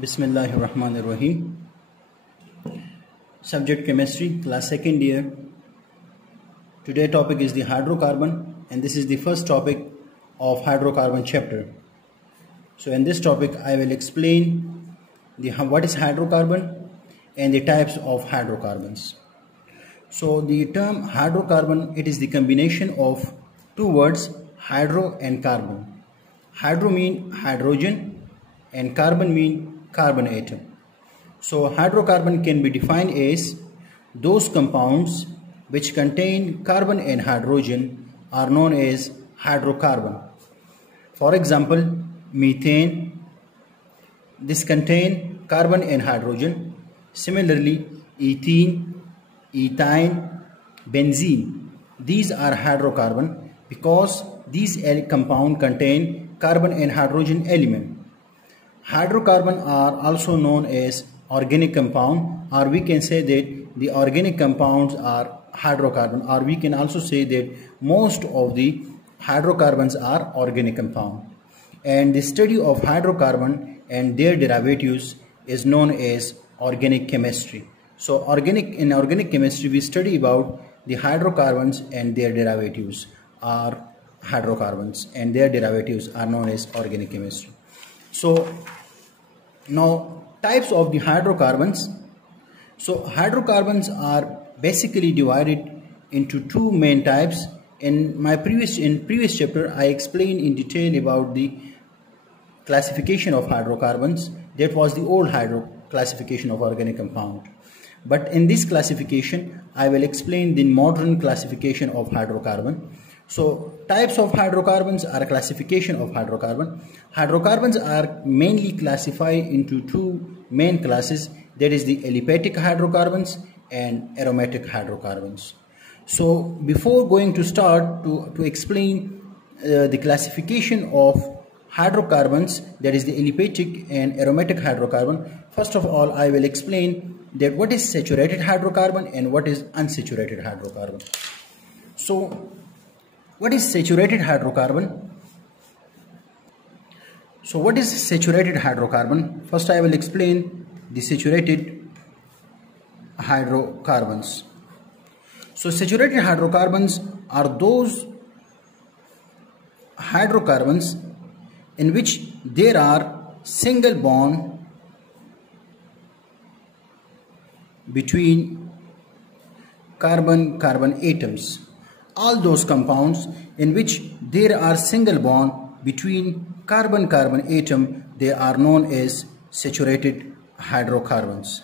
Bismillahirrahmanirrahim. Subject chemistry, class second year. Today topic is the hydrocarbon, and this is the first topic of hydrocarbon chapter. So in this topic I will explain what is hydrocarbon and the types of hydrocarbons. So the term hydrocarbon, it is the combination of two words, hydro and carbon. Hydro mean hydrogen and carbon mean carbon atom. So hydrocarbon can be defined as those compounds which contain carbon and hydrogen are known as hydrocarbon. For example, methane, this contain carbon and hydrogen. Similarly, ethene, ethyne, benzene, these are hydrocarbon because these compounds contain carbon and hydrogen element. Hydrocarbon are also known as organic compound, or we can say that the organic compounds are hydrocarbon, or we can also say that most of the hydrocarbons are organic compound. And the study of hydrocarbon and their derivatives is known as organic chemistry. So in organic chemistry we study about the hydrocarbons and their derivatives are hydrocarbons, and their derivatives are known as organic chemistry. So now types of the hydrocarbons. So hydrocarbons are basically divided into two main types. In previous chapter I explained in detail about the classification of hydrocarbons. That was the old classification of organic compound. But in this classification I will explain the modern classification of hydrocarbon. So types of hydrocarbons are a classification of hydrocarbon. Hydrocarbons are mainly classified into two main classes, that is the aliphatic hydrocarbons and aromatic hydrocarbons. So before going to start to explain the classification of hydrocarbons, that is the aliphatic and aromatic hydrocarbon, first of all I will explain that what is saturated hydrocarbon and what is unsaturated hydrocarbon. So what is saturated hydrocarbon? So what is saturated hydrocarbon? First I will explain the saturated hydrocarbons. So saturated hydrocarbons are those hydrocarbons in which there are single bond between carbon-carbon atoms. All those compounds in which there are single bond between carbon-carbon atom, they are known as saturated hydrocarbons.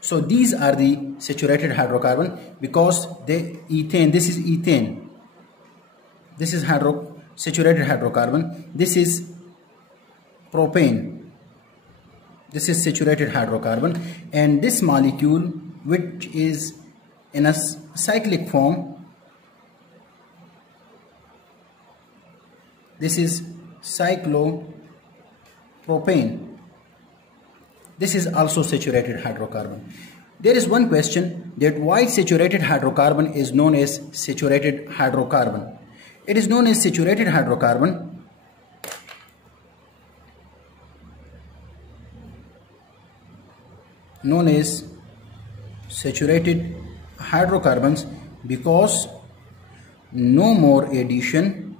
So these are the saturated hydrocarbon because this is ethane, this is saturated hydrocarbon, this is propane, this is saturated hydrocarbon, and this molecule which is in a cyclic form, this is cyclopropane. This is also saturated hydrocarbon. There is one question that why saturated hydrocarbon is known as saturated hydrocarbon. It is known as saturated hydrocarbon hydrocarbons because no more addition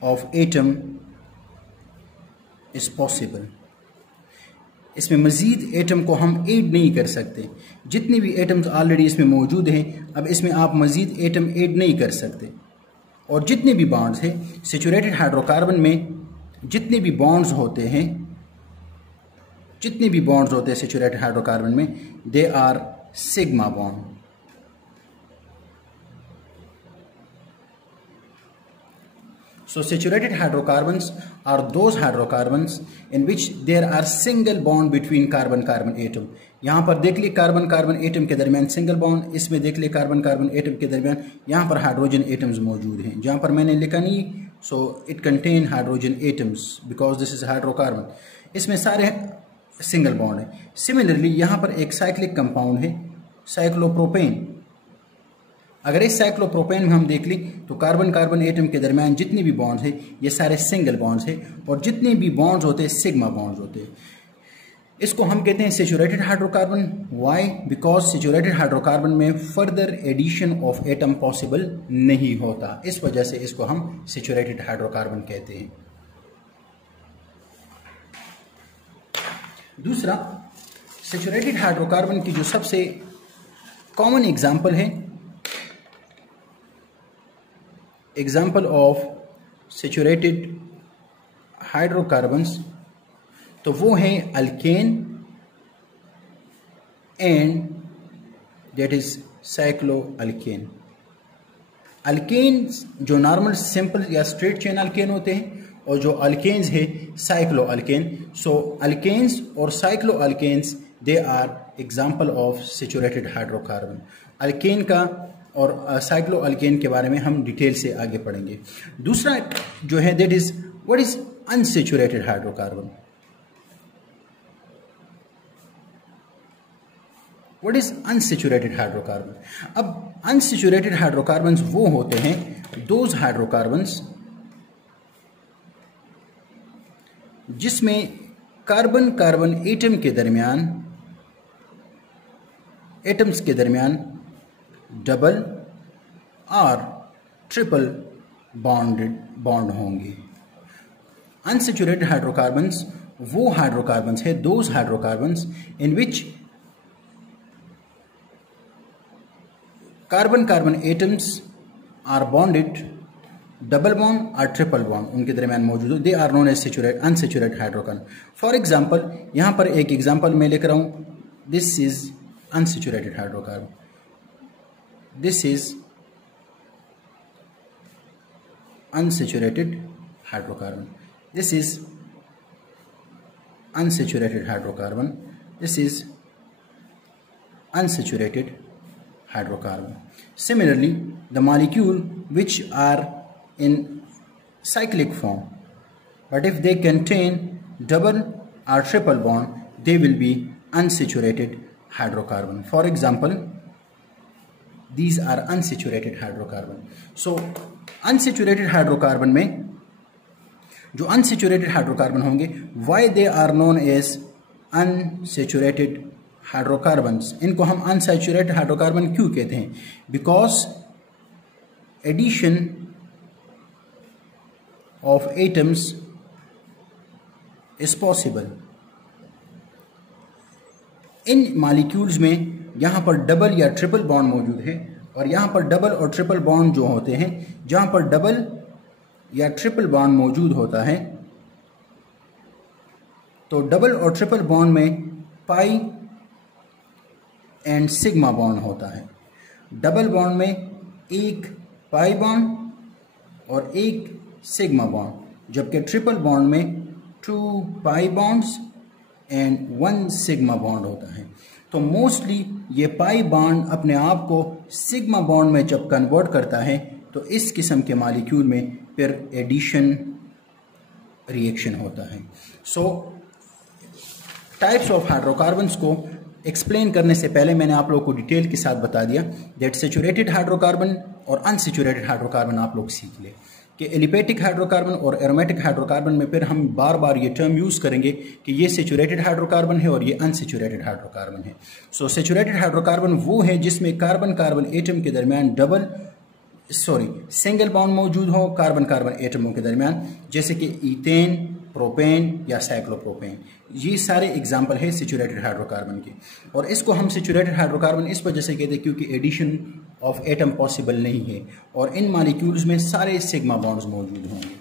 of atom is possible. इसमें मज़ीद atom को हम add नहीं कर सकते. जितने भी atoms already इसमें मौजूद हैं, अब इसमें आप मज़ीद एटम ऐड नहीं कर सकते. और जितने भी बॉन्ड्स हैं सैचुरेटेड हाइड्रोकार्बन में, जितने भी बॉन्ड्स होते हैं सैचुरेटेड हाइड्रोकार्बन में, they are sigma bond. So saturated hydrocarbons are those hydrocarbons in which there are single bond between carbon-carbon atom. यहाँ पर देख लिए कार्बन-कार्बन एटम के दरमियान सिंगल बॉन्ड, इसमें देख लिए कार्बन-कार्बन एटम के दरमियान यहाँ पर हाइड्रोजन एटम्स मौजूद हैं. जहाँ पर मैंने लिखा नहीं, so it contain hydrogen atoms because this is hydrocarbon. इसमें सारे सिंगल बॉन्ड है. सिमिलरली यहाँ पर एक साइक्लिक कंपाउंड है साइक्लोप्रोपेन. अगर इस साइक्लोप्रोपेन में हम देख लें तो कार्बन कार्बन एटम के दरमियान जितने भी बॉन्ड्स हैं ये सारे सिंगल बॉन्ड्स हैं, और जितने भी बॉन्ड्स होते हैं सिग्मा बॉन्ड्स होते हैं। इसको हम कहते हैं saturated hydrocarbon. Why? Because saturated hydrocarbon में further addition of atom possible नहीं होता, इस वजह से इसको हम सैचुरेटेड हाइड्रोकार्बन कहते हैं। दूसरा, सैचुरेटेड हाइड्रोकार्बन की जो सबसे कॉमन एग्जाम्पल है, एग्जाम्पल ऑफ सैचुरेटेड हाइड्रोकार्बन्स, तो वो है alkane and that is cycloalkane. Alkane जो नॉर्मल सिंपल या स्ट्रेट चेन अल्केन होते हैं, और जो अल्केन्स है साइक्लो अल्केन। सो अल्केन्स और cycloalkanes they are example of saturated hydrocarbon. Alkane का और साइक्लो अल्केन के बारे में हम डिटेल से आगे पढ़ेंगे। दूसरा जो है that is what is unsaturated hydrocarbon. What is unsaturated hydrocarbon? अब अनसैचुरेटेड हाइड्रोकार्बन्स वो होते हैं दोज हाइड्रोकार्बन्स जिसमें कार्बन कार्बन एटम के दरमियान, एटम्स के दरमियान डबल और ट्रिपल बॉन्ड होंगे। अनसैचुरेटेड हाइड्रोकार्बन्स वो हाइड्रोकार्बन्स है, those hydrocarbons in which carbon carbon atoms are bonded, double bond और ट्रिपल बॉन्ड उनके दरमियान मौजूद हो, they are known as unsaturated hydrocarbon. For example, यहाँ पर एक एग्जाम्पल मैं लेकर आऊँ, this is unsaturated hydrocarbon, this is unsaturated hydrocarbon, this is unsaturated hydrocarbon, this is unsaturated hydrocarbon. Similarly, the molecule which are in cyclic form, but if they contain double or triple bond, they will be unsaturated hydrocarbon. For example, these are unsaturated hydrocarbon. So unsaturated hydrocarbon में जो unsaturated hydrocarbon होंगे, why they are known as unsaturated hydrocarbons, इनको हम unsaturated hydrocarbon क्यों कहते हैं? Because addition of atoms is possible. इन molecules में यहाँ पर डबल या ट्रिपल बॉन्ड मौजूद है, और यहाँ पर डबल और ट्रिपल बॉन्ड जो होते हैं, जहाँ पर डबल या ट्रिपल बॉन्ड मौजूद होता है, तो डबल और ट्रिपल बॉन्ड में पाई एंड सिग्मा बॉन्ड होता है। डबल बॉन्ड में एक पाई बॉन्ड और एक सिग्मा बॉन्ड, जबकि ट्रिपल बॉन्ड में 2 pi bonds and 1 sigma bond होता है। तो मोस्टली ये पाई बॉन्ड अपने आप को सिग्मा बॉन्ड में जब कन्वर्ट करता है, तो इस किस्म के मॉलिक्यूल में फिर एडिशन रिएक्शन होता है। सो टाइप्स ऑफ हाइड्रोकार्बन्स को एक्सप्लेन करने से पहले मैंने आप लोगों को डिटेल के साथ बता दिया दैट सैचुरेटेड हाइड्रोकार्बन और अनसैचुरेटेड हाइड्रोकार्बन आप लोग सीख ले कि एलिपेटिक हाइड्रोकार्बन और एरोमेटिक हाइड्रोकार्बन में फिर हम बार बार ये टर्म यूज़ करेंगे कि ये सैचुरेटेड हाइड्रोकार्बन है और ये अनसैचुरेटेड हाइड्रोकार्बन है। सो सैचुरेटेड हाइड्रोकार्बन वो है जिसमें कार्बन कार्बन एटम के दरमियान सिंगल बॉन्ड मौजूद हो कार्बन कार्बन एटमों के दरमियान, जैसे कि ईथेन, प्रोपेन या साइक्लोप्रोपेन। ये सारे एग्जाम्पल है सैचुरेटेड हाइड्रोकार्बन के, और इसको हम सैचुरेटेड हाइड्रोकार्बन इस वजह से कहते हैं क्योंकि एडिशन ऑफ एटम पॉसिबल नहीं है और इन मॉलिक्यूल्स में सारे सिग्मा बॉन्ड्स मौजूद होंगे।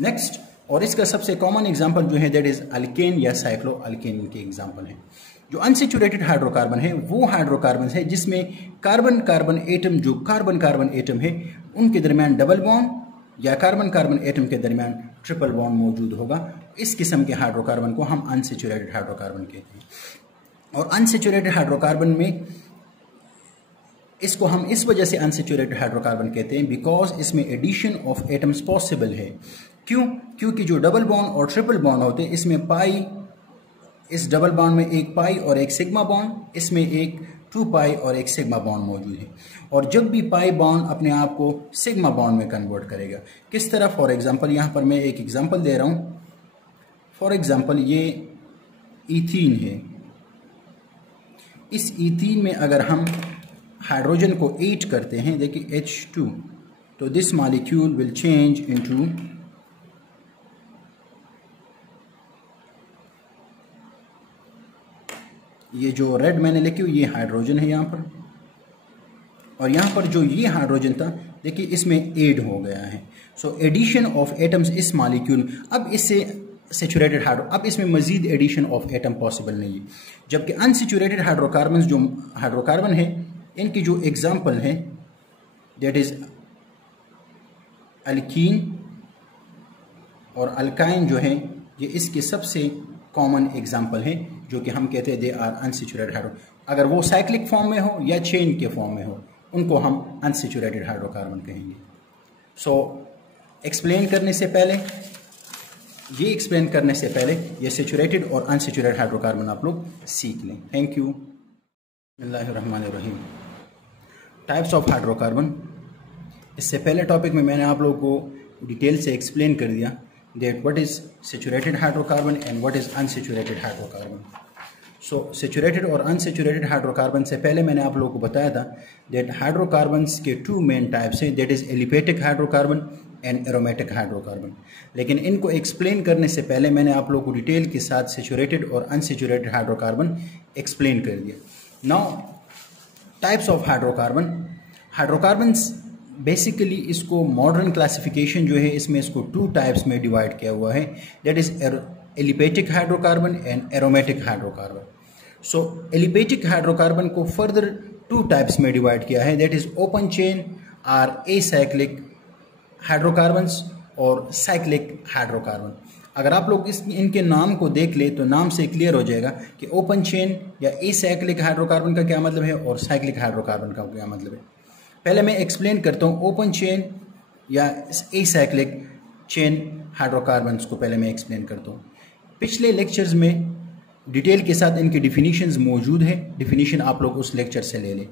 नेक्स्ट, और इसका सबसे कॉमन एग्जाम्पल जो है दैट इज अल्केन या साइक्लो अल्केन के एग्जाम्पल है। जो अनसैचुरेटेड हाइड्रोकार्बन है वो हाइड्रोकार्बन है जिसमें कार्बन कार्बन एटम, जो कार्बन कार्बन एटम है उनके दरमियान डबल बॉन्ड या कार्बन कार्बन एटम के दरमियान ट्रिपल बॉन्ड मौजूद होगा। इस किस्म के हाइड्रोकार्बन को हम अनसैचुरेटेड हाइड्रोकार्बन कहते हैं। और अनसैचुरेटेड हाइड्रोकार्बन में इसको हम इस वजह से अनसैचुरेटेड हाइड्रोकार्बन कहते हैं बिकॉज इसमें एडिशन ऑफ एटम्स पॉसिबल है। क्यों? क्योंकि जो डबल बॉन्ड और ट्रिपल बॉन्ड होते हैं इसमें पाई, इस डबल बॉन्ड में एक पाई और एक सिग्मा बॉन्ड, इसमें एक 2 पाई और एक सिग्मा बॉन्ड मौजूद है। और जब भी पाई बॉन्ड अपने आप को सिग्मा बॉन्ड में कन्वर्ट करेगा, किस तरह? फॉर एग्जांपल यहाँ पर मैं एक एग्जांपल दे रहा हूँ। फॉर एग्जांपल ये ईथीन है। इस ईथीन में अगर हम हाइड्रोजन को 8 करते हैं, देखिए H2, तो this molecule will change into ये जो रेड मैंने लिखी हुई ये हाइड्रोजन है यहाँ पर, और यहाँ पर जो ये हाइड्रोजन था देखिए इसमें ऐड हो गया है। सो एडिशन ऑफ एटम्स इस मॉलिक्यूल, अब इससे सेचुरेटेड अब इसमें मजीद एडिशन ऑफ एटम पॉसिबल नहीं है। जबकि अनसेचुरेटेड हाइड्रोकार्बन, जो हाइड्रोकार्बन है, इनकी जो एग्जांपल है दैट इज अल्कीन और अल्काइन जो है, ये इसके सबसे कॉमन एग्जांपल है, जो कि हम कहते हैं दे आर अनसेचुरेटेड हाइड्रो। अगर वो साइक्लिक फॉर्म में हो या चेन के फॉर्म में हो, उनको हम अनसेचुरेटेड हाइड्रोकार्बन कहेंगे। सो एक्सप्लेन करने से पहले, ये सेचुरेटेड और अनसेचुरेटेड हाइड्रोकार्बन आप लोग सीख लें। Thank you. बिस्मिल्लाहिर्रहमानिर्रहीम। Types of hydrocarbon. इससे पहले टॉपिक में मैंने आप लोगों को डिटेल से एक्सप्लेन कर दिया that what is saturated hydrocarbon and what is unsaturated hydrocarbon. So saturated और unsaturated hydrocarbon से पहले मैंने आप लोगों को बताया था that hydrocarbons के 2 main types हैं, that is aliphatic hydrocarbon and aromatic hydrocarbon. लेकिन इनको एक्सप्लेन करने से पहले मैंने आप लोगों को डिटेल के साथ saturated और unsaturated hydrocarbon एक्सप्लेन कर दिया। Now types of hydrocarbon. Hydrocarbons basically इसको मॉडर्न क्लासिफिकेशन जो है इसमें इसको 2 टाइप्स में डिवाइड किया हुआ है, that is aliphatic hydrocarbon and aromatic hydrocarbon. So aliphatic hydrocarbon को फर्दर 2 टाइप्स में डिवाइड किया है, that is open chain or acyclic hydrocarbons और साइक्लिक हाइड्रोकार्बन। अगर आप लोग इनके नाम को देख ले तो नाम से क्लियर हो जाएगा कि ओपन चेन या एसाइक्लिक हाइड्रोकार्बन का क्या मतलब है और साइक्लिक हाइड्रोकार्बन का क्या मतलब है। पहले मैं एक्सप्लेन करता हूँ ओपन चेन या एसाइक्लिक चेन हाइड्रोकार्बन्स को, पहले मैं एक्सप्लेन करता हूँ। पिछले लेक्चर्स में डिटेल के साथ इनकी डिफिनीशंस मौजूद है, डिफिनीशन आप लोग उस लेक्चर से ले लें।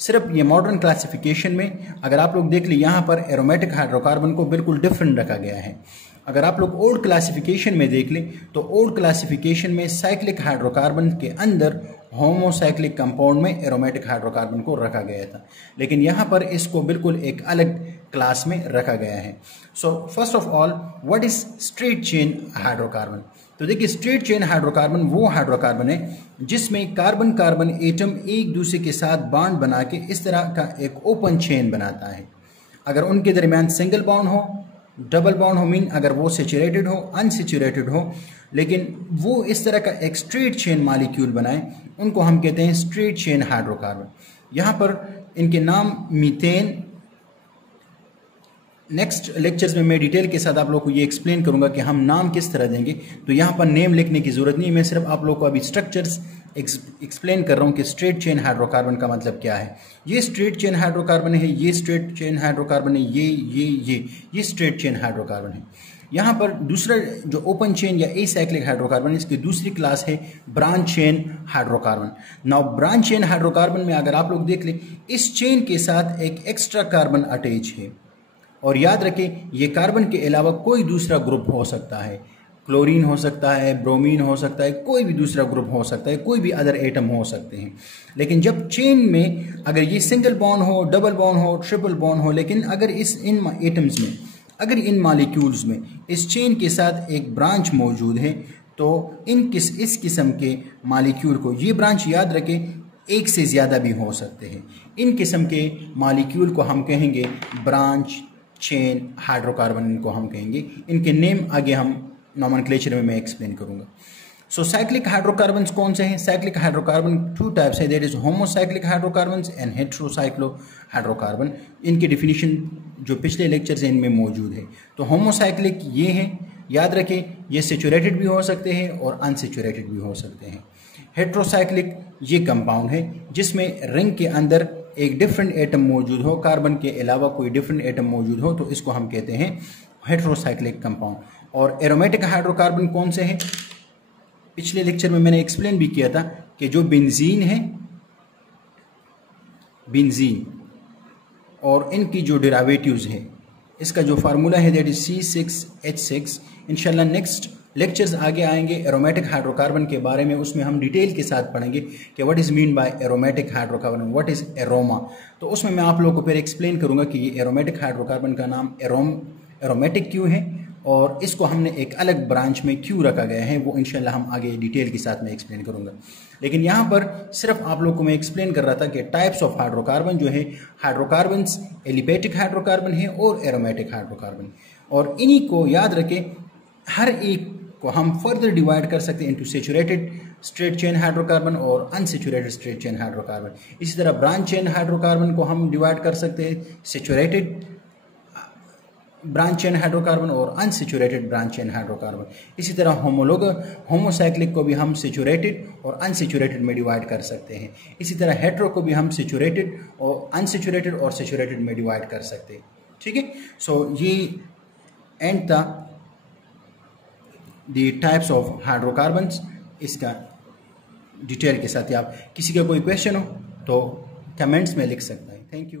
सिर्फ ये मॉडर्न क्लासिफिकेशन में अगर आप लोग देख लें, यहाँ पर एरोमेटिक हाइड्रोकार्बन को बिल्कुल डिफरेंट रखा गया है। अगर आप लोग ओल्ड क्लासिफिकेशन में देख लें तो ओल्ड क्लासिफिकेशन में साइक्लिक हाइड्रोकार्बन के अंदर होमोसाइक्लिक कंपाउंड में एरोमेटिक हाइड्रोकार्बन को रखा गया था, लेकिन यहाँ पर इसको बिल्कुल एक अलग क्लास में रखा गया है। So first of all, what is straight chain hydrocarbon? तो देखिए, स्ट्रेट चेन हाइड्रोकार्बन वो हाइड्रोकार्बन है जिसमें कार्बन कार्बन एटम एक दूसरे के साथ बॉन्ड बना के इस तरह का एक ओपन चेन बनाता है। अगर उनके दरमियान सिंगल बॉन्ड हो, डबल बॉन्ड हो, मीन अगर वो सेचुरेटेड हो, अनसेचुरेटेड हो, लेकिन वो इस तरह का एक स्ट्रेट चेन मॉलिक्यूल बनाए, उनको हम कहते हैं स्ट्रेट चेन हाइड्रोकार्बन। यहाँ पर इनके नाम मीथेन, नेक्स्ट लेक्चर्स में मैं डिटेल के साथ आप लोग को ये एक्सप्लेन करूंगा कि हम नाम किस तरह देंगे, तो यहाँ पर नेम लिखने की जरूरत नहीं है। मैं सिर्फ आप लोग को अभी स्ट्रक्चर्स एक्सप्लेन कर रहा हूँ कि स्ट्रेट चेन हाइड्रोकार्बन का मतलब क्या है। ये स्ट्रेट चेन हाइड्रोकार्बन है, ये स्ट्रेट चेन हाइड्रोकार्बन है, ये स्ट्रेट चेन हाइड्रोकार्बन है। यहाँ पर दूसरा जो ओपन चेन या एसाइक्लिक हाइड्रोकार्बन, इसकी दूसरी क्लास है branch chain hydrocarbon. Now branch chain hydrocarbon में अगर आप लोग देख लें, इस चेन के साथ एक एक्स्ट्रा कार्बन अटैच है, और याद रखें ये कार्बन के अलावा कोई दूसरा ग्रुप हो सकता है, क्लोरीन हो सकता है, ब्रोमीन हो सकता है, कोई भी दूसरा ग्रुप हो सकता है, कोई भी अदर एटम हो सकते हैं। लेकिन जब चेन में अगर ये सिंगल बॉन्ड हो, डबल बॉन्ड हो, ट्रिपल बॉन्ड हो, लेकिन अगर इन एटम्स में, अगर इन मॉलिक्यूल्स में इस चेन के साथ एक ब्रांच मौजूद है, तो इस किस्म के मॉलिक्यूल को, ये ब्रांच याद रखें एक से ज़्यादा भी हो सकते हैं, इन किस्म के मॉलिक्यूल को हम कहेंगे ब्रांच चेन हाइड्रोकार्बन, इनको हम कहेंगे। इनके नेम आगे हम नॉमेनक्लेचर में मैं एक्सप्लेन करूंगा। सो साइक्लिक हाइड्रोकार्बन कौन से हैं? साइक्लिक हाइड्रोकार्बन 2 टाइप्स है, that is homocyclic hydrocarbon and heterocyclo hydrocarbon. इनकी डिफिनीशन जो पिछले लेक्चर से इनमें मौजूद है। तो होमोसाइक्लिक ये हैं, याद रखें ये सेचुरेटेड भी हो सकते हैं और अनसेचुरेटेड भी हो सकते हैं। हेटेरोसाइक्लिक ये कंपाउंड है जिसमें रिंग के अंदर एक डिफरेंट एटम मौजूद हो, कार्बन के अलावा कोई डिफरेंट एटम मौजूद हो, तो इसको हम कहते हैं हेटेरोसाइक्लिक कंपाउंड। और एरोमेटिक हाइड्रोकार्बन कौन से हैं? पिछले लेक्चर में मैंने एक्सप्लेन भी किया था कि जो बेंजीन है बेंजीन, और इनकी जो डेरिवेटिव्स है, इसका जो फार्मूला है दैट इज C6H6। इंशाल्लाह नेक्स्ट लेक्चर्स आगे आएंगे एरोमेटिक हाइड्रोकार्बन के बारे में, उसमें हम डिटेल के साथ पढ़ेंगे कि what is mean by aromatic hydrocarbon, what is aroma. तो उसमें मैं आप लोगों को फिर एक्सप्लेन करूंगा कि ये एरोमेटिक हाइड्रोकार्बन का नाम एरोमेटिक क्यों है और इसको हमने एक अलग ब्रांच में क्यों रखा गया है, वो इंशाल्लाह हम आगे डिटेल के साथ में एक्सप्लेन करूंगा। लेकिन यहाँ पर सिर्फ आप लोग को मैं एक्सप्लेन कर रहा था कि टाइप्स ऑफ हाइड्रोकार्बन जो है, हाइड्रोकार्बन्स एलिपेटिक हाइड्रोकार्बन है और एरोमेटिक हाइड्रोकार्बन, और इन्हीं को याद रखें। हर एक को हम फर्दर डिवाइड कर सकते हैं into saturated straight chain hydrocarbon और अनसैचुरेटेड स्ट्रेट चेन हाइड्रोकार्बन। इसी तरह ब्रांच चेन हाइड्रोकार्बन को हम डिवाइड कर सकते हैं सैचुरेटेड ब्रांच चेन हाइड्रोकार्बन और अनसैचुरेटेड ब्रांच चेन हाइड्रोकार्बन। इसी तरह होमोसाइक्लिक को भी हम सैचुरेटेड और अनसैचुरेटेड में डिवाइड कर सकते हैं। इसी तरह हेटेरो को भी हम सैचुरेटेड और अनसैचुरेटेड और सैचुरेटेड में डिवाइड कर सकते हैं। ठीक है, सो ये एंड था दी टाइप्स ऑफ हाइड्रोकार्बन्स। इसका डिटेल के साथ आप किसी का कोई क्वेश्चन हो तो कमेंट्स में लिख सकते हैं। Thank you.